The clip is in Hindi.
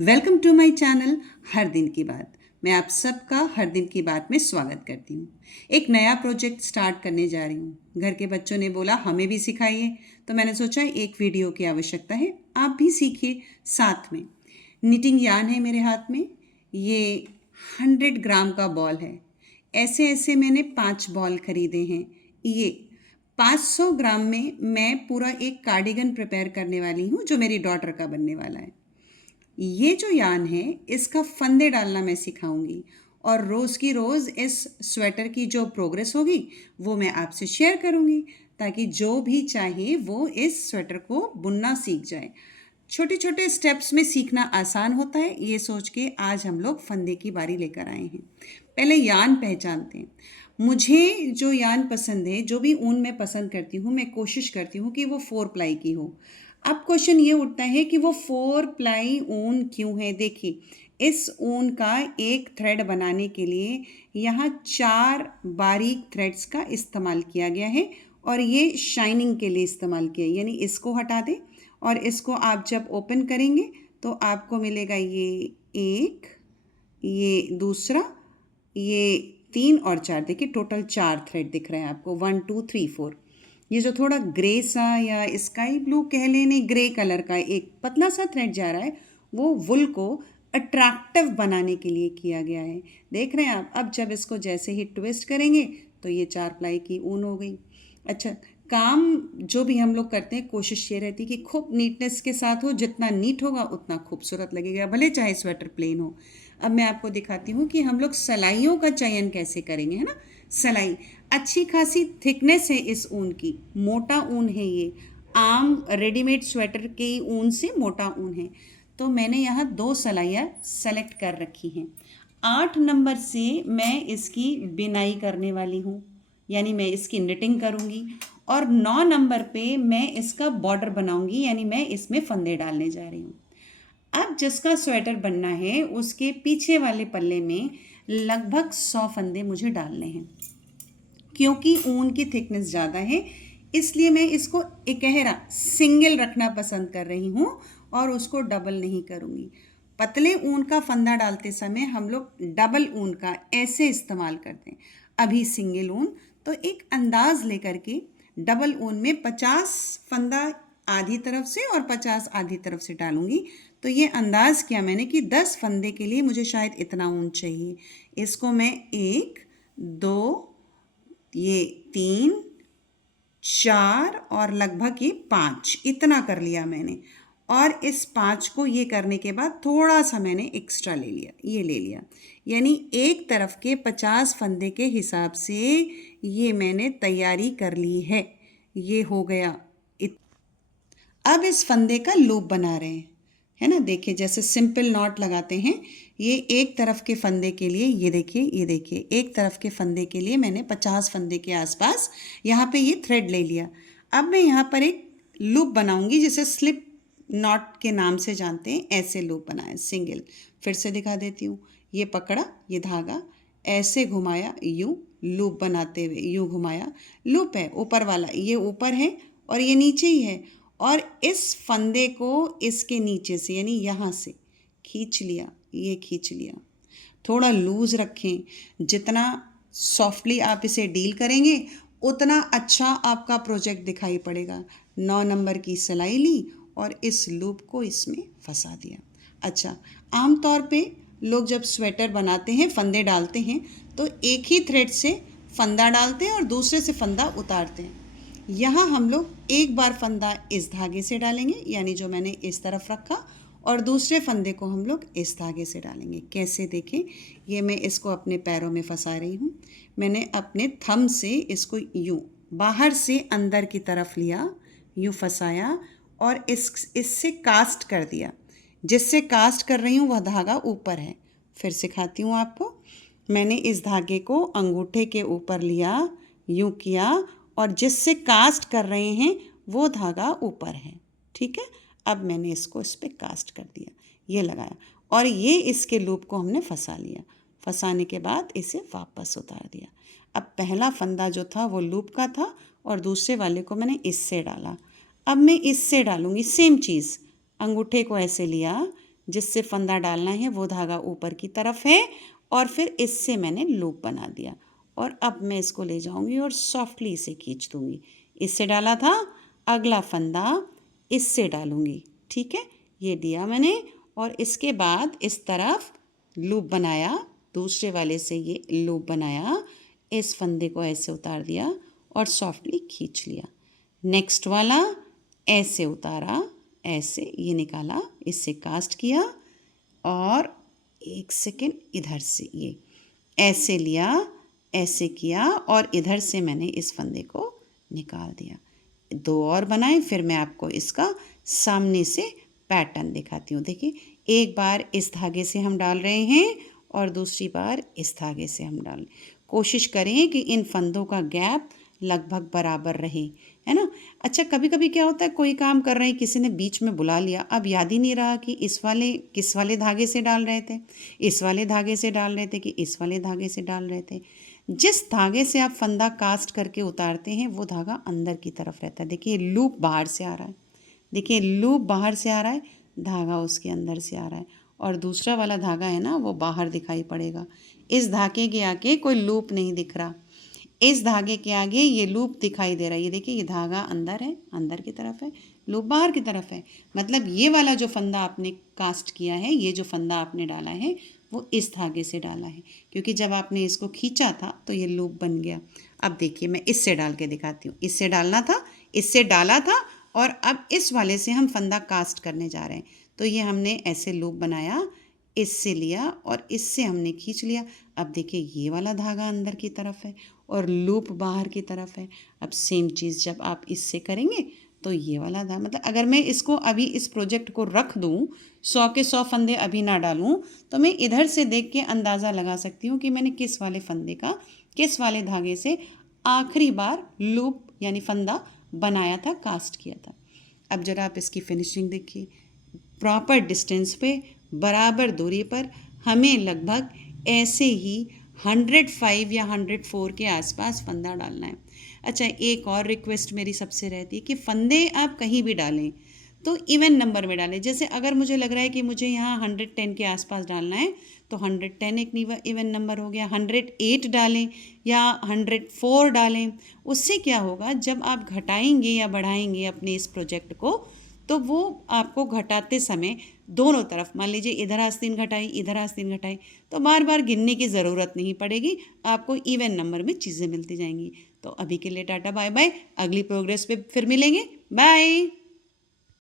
वेलकम टू माय चैनल हर दिन की बात। मैं आप सबका हर दिन की बात में स्वागत करती हूँ। एक नया प्रोजेक्ट स्टार्ट करने जा रही हूँ। घर के बच्चों ने बोला हमें भी सिखाइए, तो मैंने सोचा एक वीडियो की आवश्यकता है, आप भी सीखिए साथ में। निटिंग यार्न है मेरे हाथ में। ये 100 ग्राम का बॉल है। ऐसे ऐसे मैंने 5 बॉल खरीदे हैं। ये 500 ग्राम में मैं पूरा एक कार्डिगन प्रिपेयर करने वाली हूँ, जो मेरी डॉटर का बनने वाला है। ये जो यान है, इसका फंदे डालना मैं सिखाऊंगी और रोज़ की रोज़ इस स्वेटर की जो प्रोग्रेस होगी वो मैं आपसे शेयर करूंगी, ताकि जो भी चाहे वो इस स्वेटर को बुनना सीख जाए। छोटे छोटे स्टेप्स में सीखना आसान होता है, ये सोच के आज हम लोग फंदे की बारी लेकर आए हैं। पहले यान पहचानते हैं। मुझे जो यान पसंद है, जो भी ऊन मैं पसंद करती हूँ, मैं कोशिश करती हूँ कि वो 4 प्लाई की हो। अब क्वेश्चन ये उठता है कि वो 4 प्लाई ऊन क्यों है। देखिए, इस ऊन का एक थ्रेड बनाने के लिए यहाँ 4 बारीक थ्रेड्स का इस्तेमाल किया गया है और ये शाइनिंग के लिए इस्तेमाल किया है। यानी इसको हटा दें और इसको आप जब ओपन करेंगे तो आपको मिलेगा ये एक, ये दूसरा, ये 3 और 4। देखिए टोटल 4 थ्रेड दिख रहे हैं आपको, 1 2 3 4। ये जो थोड़ा ग्रे सा या स्काई ब्लू कह लेने, ग्रे कलर का एक पतला सा थ्रेड जा रहा है, वो वुल को अट्रैक्टिव बनाने के लिए किया गया है। देख रहे हैं आप। अब जब इसको जैसे ही ट्विस्ट करेंगे तो ये 4 प्लाई की ऊन हो गई। अच्छा, काम जो भी हम लोग करते हैं, कोशिश ये रहती है कि खूब नीटनेस के साथ हो। जितना नीट होगा उतना खूबसूरत लगेगा, भले चाहे स्वेटर प्लेन हो। अब मैं आपको दिखाती हूँ कि हम लोग सिलाइयों का चयन कैसे करेंगे, है ना। सिलाई अच्छी खासी थिकनेस है इस ऊन की, मोटा ऊन है ये। आम रेडीमेड स्वेटर के ऊन से मोटा ऊन है। तो मैंने यहाँ 2 सिलाइयाँ सेलेक्ट कर रखी हैं। 8 नंबर से मैं इसकी बिनाई करने वाली हूँ, यानी मैं इसकी निटिंग करूँगी। और 9 नंबर पे मैं इसका बॉर्डर बनाऊँगी, यानी मैं इसमें फंदे डालने जा रही हूँ। अब जिसका स्वेटर बनना है उसके पीछे वाले पल्ले में लगभग 100 फंदे मुझे डालने हैं। क्योंकि ऊन की थिकनेस ज़्यादा है, इसलिए मैं इसको इकहरा सिंगल रखना पसंद कर रही हूँ और उसको डबल नहीं करूँगी। पतले ऊन का फंदा डालते समय हम लोग डबल ऊन का ऐसे इस्तेमाल करते हैं। अभी सिंगल ऊन, तो एक अंदाज़ लेकर के डबल ऊन में 50 फंदा आधी तरफ से और 50 आधी तरफ से डालूंगी। तो ये अंदाज़ किया मैंने कि 10 फंदे के लिए मुझे शायद इतना ऊन चाहिए। इसको मैं 1 2, ये 3 4 और लगभग ये 5, इतना कर लिया मैंने। और इस 5 को ये करने के बाद थोड़ा सा मैंने एक्स्ट्रा ले लिया, ये ले लिया। यानी एक तरफ के 50 फंदे के हिसाब से ये मैंने तैयारी कर ली है। ये हो गया। अब इस फंदे का लूप बना रहे हैं, है ना। देखिए जैसे सिंपल नॉट लगाते हैं, ये एक तरफ के फंदे के लिए, ये देखिए एक तरफ के फंदे के लिए मैंने 50 फंदे के आसपास यहाँ पे ये थ्रेड ले लिया। अब मैं यहाँ पर एक लूप बनाऊंगी, जिसे स्लिप नॉट के नाम से जानते हैं। ऐसे लूप बनाए सिंगल। फिर से दिखा देती हूँ। ये पकड़ा, ये धागा ऐसे घुमाया, यूँ लूप बनाते हुए यूँ घुमाया। लूप है ऊपर वाला, ये ऊपर है और ये नीचे ही है। और इस फंदे को इसके नीचे से, यानी यहाँ से खींच लिया, ये खींच लिया। थोड़ा लूज़ रखें। जितना सॉफ्टली आप इसे डील करेंगे उतना अच्छा आपका प्रोजेक्ट दिखाई पड़ेगा। 9 नंबर की सिलाई ली और इस लूप को इसमें फंसा दिया। अच्छा, आमतौर पे लोग जब स्वेटर बनाते हैं, फंदे डालते हैं, तो एक ही थ्रेड से फंदा डालते हैं और दूसरे से फंदा उतारते हैं। यहाँ हम लोग एक बार फंदा इस धागे से डालेंगे, यानी जो मैंने इस तरफ रखा, और दूसरे फंदे को हम लोग इस धागे से डालेंगे। कैसे, देखें। ये मैं इसको अपने पैरों में फंसा रही हूँ। मैंने अपने थंब से इसको यूँ बाहर से अंदर की तरफ लिया, यूँ फंसाया और इससे कास्ट कर दिया। जिससे कास्ट कर रही हूँ वह धागा ऊपर है। फिर सिखाती हूँ आपको। मैंने इस धागे को अंगूठे के ऊपर लिया, यूँ किया, और जिससे कास्ट कर रहे हैं वो धागा ऊपर है। ठीक है। अब मैंने इसको इस पर कास्ट कर दिया, ये लगाया, और ये इसके लूप को हमने फंसा लिया। फंसाने के बाद इसे वापस उतार दिया। अब पहला फंदा जो था वो लूप का था और दूसरे वाले को मैंने इससे डाला। अब मैं इससे डालूँगी सेम चीज़। अंगूठे को ऐसे लिया, जिससे फंदा डालना है वो धागा ऊपर की तरफ है और फिर इससे मैंने लूप बना दिया और अब मैं इसको ले जाऊंगी और सॉफ्टली इसे खींच दूंगी। इससे डाला था, अगला फंदा इससे डालूंगी, ठीक है, ये दिया मैंने और इसके बाद इस तरफ लूप बनाया, दूसरे वाले से ये लूप बनाया, इस फंदे को ऐसे उतार दिया और सॉफ्टली खींच लिया। नेक्स्ट वाला ऐसे उतारा, ऐसे ये निकाला, इससे कास्ट किया और एक सेकेंड इधर से ये ऐसे लिया, ऐसे किया और इधर से मैंने इस फंदे को निकाल दिया। दो और बनाए, फिर मैं आपको इसका सामने से पैटर्न दिखाती हूँ। देखिए, एक बार इस धागे से हम डाल रहे हैं और दूसरी बार इस धागे से हम डाल। कोशिश करें कि इन फंदों का गैप लगभग बराबर रहे, है ना। अच्छा, कभी कभी क्या होता है, कोई काम कर रहे हैं, किसी ने बीच में बुला लिया, अब याद ही नहीं रहा कि इस वाले किस वाले धागे से डाल रहे थे, इस वाले धागे से डाल रहे थे कि इस वाले धागे से डाल रहे थे। जिस धागे से आप फंदा कास्ट करके उतारते हैं वो धागा अंदर की तरफ रहता है। देखिए लूप बाहर से आ रहा है, देखिए लूप बाहर से आ रहा है, धागा उसके अंदर से आ रहा है और दूसरा वाला धागा है ना वो बाहर दिखाई पड़ेगा। इस धागे के आगे कोई लूप नहीं दिख रहा, इस धागे के आगे ये लूप दिखाई दे रहा है। ये देखिए, ये धागा अंदर है, अंदर की तरफ है, लूप बाहर की तरफ है। मतलब ये वाला जो फंदा आपने कास्ट किया है, ये जो फंदा आपने डाला है वो इस धागे से डाला है, क्योंकि जब आपने इसको खींचा था तो ये लूप बन गया। अब देखिए, मैं इससे डाल के दिखाती हूँ। इससे डालना था, इससे डाला था और अब इस वाले से हम फंदा कास्ट करने जा रहे हैं। तो ये हमने ऐसे लूप बनाया, इससे लिया और इससे हमने खींच लिया। अब देखिए, ये वाला धागा अंदर की तरफ है और लूप बाहर की तरफ है। अब सेम चीज़ जब आप इससे करेंगे तो ये वाला धागा, मतलब अगर मैं इसको अभी इस प्रोजेक्ट को रख दूँ, 100 के 100 फंदे अभी ना डालूँ, तो मैं इधर से देख के अंदाज़ा लगा सकती हूँ कि मैंने किस वाले फंदे का, किस वाले धागे से आखिरी बार लूप यानी फंदा बनाया था, कास्ट किया था। अब जरा आप इसकी फिनिशिंग देखिए, प्रॉपर डिस्टेंस पे, बराबर दूरी पर, हमें लगभग ऐसे ही 105 या 104 के आसपास फंदा डालना है। अच्छा, एक और रिक्वेस्ट मेरी सबसे रहती है कि फंदे आप कहीं भी डालें तो इवन नंबर में डालें। जैसे अगर मुझे लग रहा है कि मुझे यहाँ 110 के आसपास डालना है तो 110 एक इवन नंबर हो गया, 108 डालें या 104 डालें। उससे क्या होगा, जब आप घटाएंगे या बढ़ाएंगे अपने इस प्रोजेक्ट को तो वो आपको घटाते समय दोनों तरफ, मान लीजिए इधर आस्तीन घटाई, इधर आस्तीन घटाई, तो बार बार गिनने की ज़रूरत नहीं पड़ेगी, आपको इवन नंबर में चीज़ें मिलती जाएंगी। तो अभी के लिए टाटा बाय बाय, अगली प्रोग्रेस पे फिर मिलेंगे, बाय।